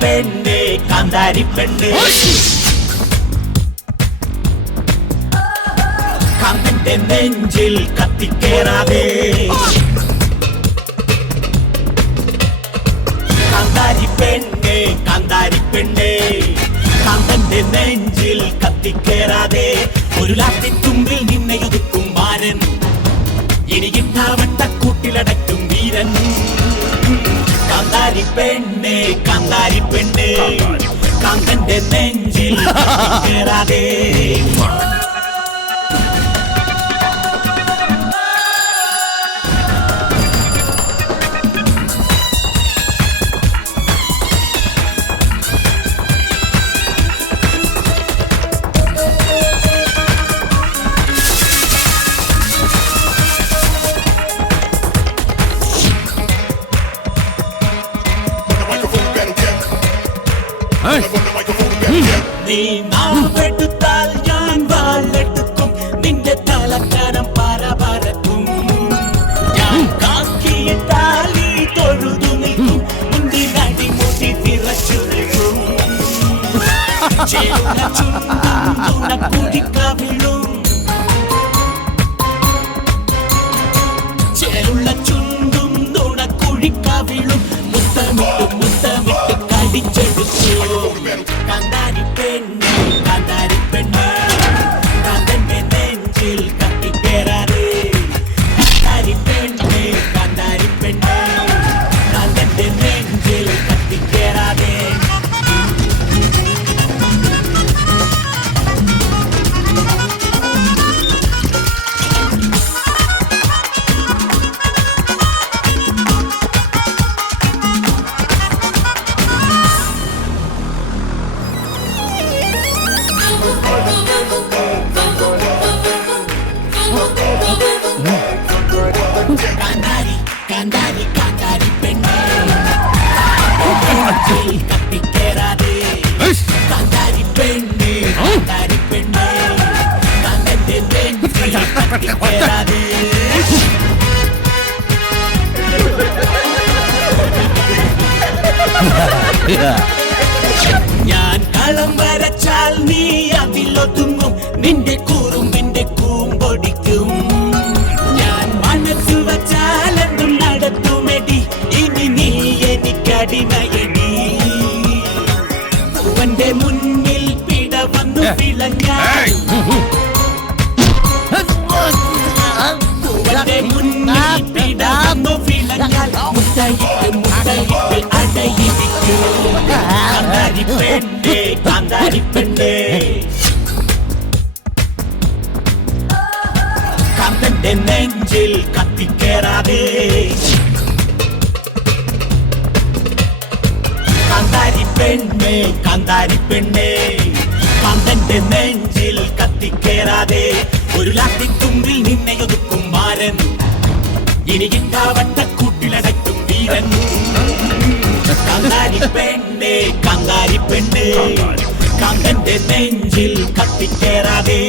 പെണ്ണേ കാന്താരി പെണ്ണേ കാന്തന്റെ നെഞ്ചിൽ കത്തിക്കേറാതെ കാന്താരി പെണ്ണേ കാന്തന്റെ നെഞ്ചിൽ കത്തിക്കേറാതെ ഒരു ലാത്തിത്തുമ്പിൽ നിന്നെ ഒതുക്കും മാരൻ ഇനി ഇട്ടാവട്ടക്കൂട്ടിലടക്കും വീരൻ കാന്താരി പെണ്ണേ കാന്തന്റെ നെഞ്ചിൽ കത്തിക്കേറാതെ നീ നാവെടുത്താൽ ഞാൻ വാളെടുക്കും നിന്റെ തലക്കനം പറക്കും ഞാൻ കാക്കിയിട്ടാൽ നീ തൊഴുതു നിൽക്കും മുന്തിരടി മുടി തിറച്ചു നിൽക്കും ചേരുന്ന ചുണ്ടും തുണക്കുഴിക്കവിളും ചേരുള്ള ചുണ്ടും തുണക്കുഴിക്കവിളും മുത്തമിട്ട് കടിച്ചെടുത്തു കാന്താരി പെണ്ണേ കാന്തന്റെ നെഞ്ചിൽ കത്തിക്കേറാതെ കാന്താരി പെണ്ണേ കാന്തന്റെ നെഞ്ചിൽ കത്തിക്കേറാതെ കാന്താരി പെണ്ണേ കത്തിക്കേറാതെ കാന്താരി പെണ്ണേ കാന്തന്റെ നെഞ്ചിൽ കത്തിക്കേറാതെ ഞാൻ കളം വരച്ചാൽ നീ അതിലൊതുങ്ങും നിന്റെ കൂറുമ്പിന്റെ കൂമ്പൊടിക്കും ഞാൻ മനസ്സ് വച്ചാൽ എന്തും നടത്തുമെടി ഇനി നീ എനിക്കടിമയടി പൂവന്റെ മുന്നിൽ പിട വന്നു വിളങ്ങാൻ പൂവന്റെ മുന്നിൽ പിട വന്നു വിളങ്ങാൻ മുട്ടയിട്ട് അടയിരിക്കും കാന്താരി പെണ്ണേ കാന്തന്റെ നെഞ്ചിൽ കത്തിക്കേറാതെ കാന്താരി പെണ്ണേ കാന്തന്റെ നെഞ്ചിൽ കത്തിക്കേറാതെ ഒരു ലാത്തിത്തുമ്പിൽ നിന്നെ ഒതുക്കും മാരൻ ഇനി ഇട്ടാവട്ടക്കൂട്ടിലടക്കും വീരൻ കാന്താരി പെണ്ണേ കാന്തന്റെ നെഞ്ചിൽ കത്തിക്കേറാതെ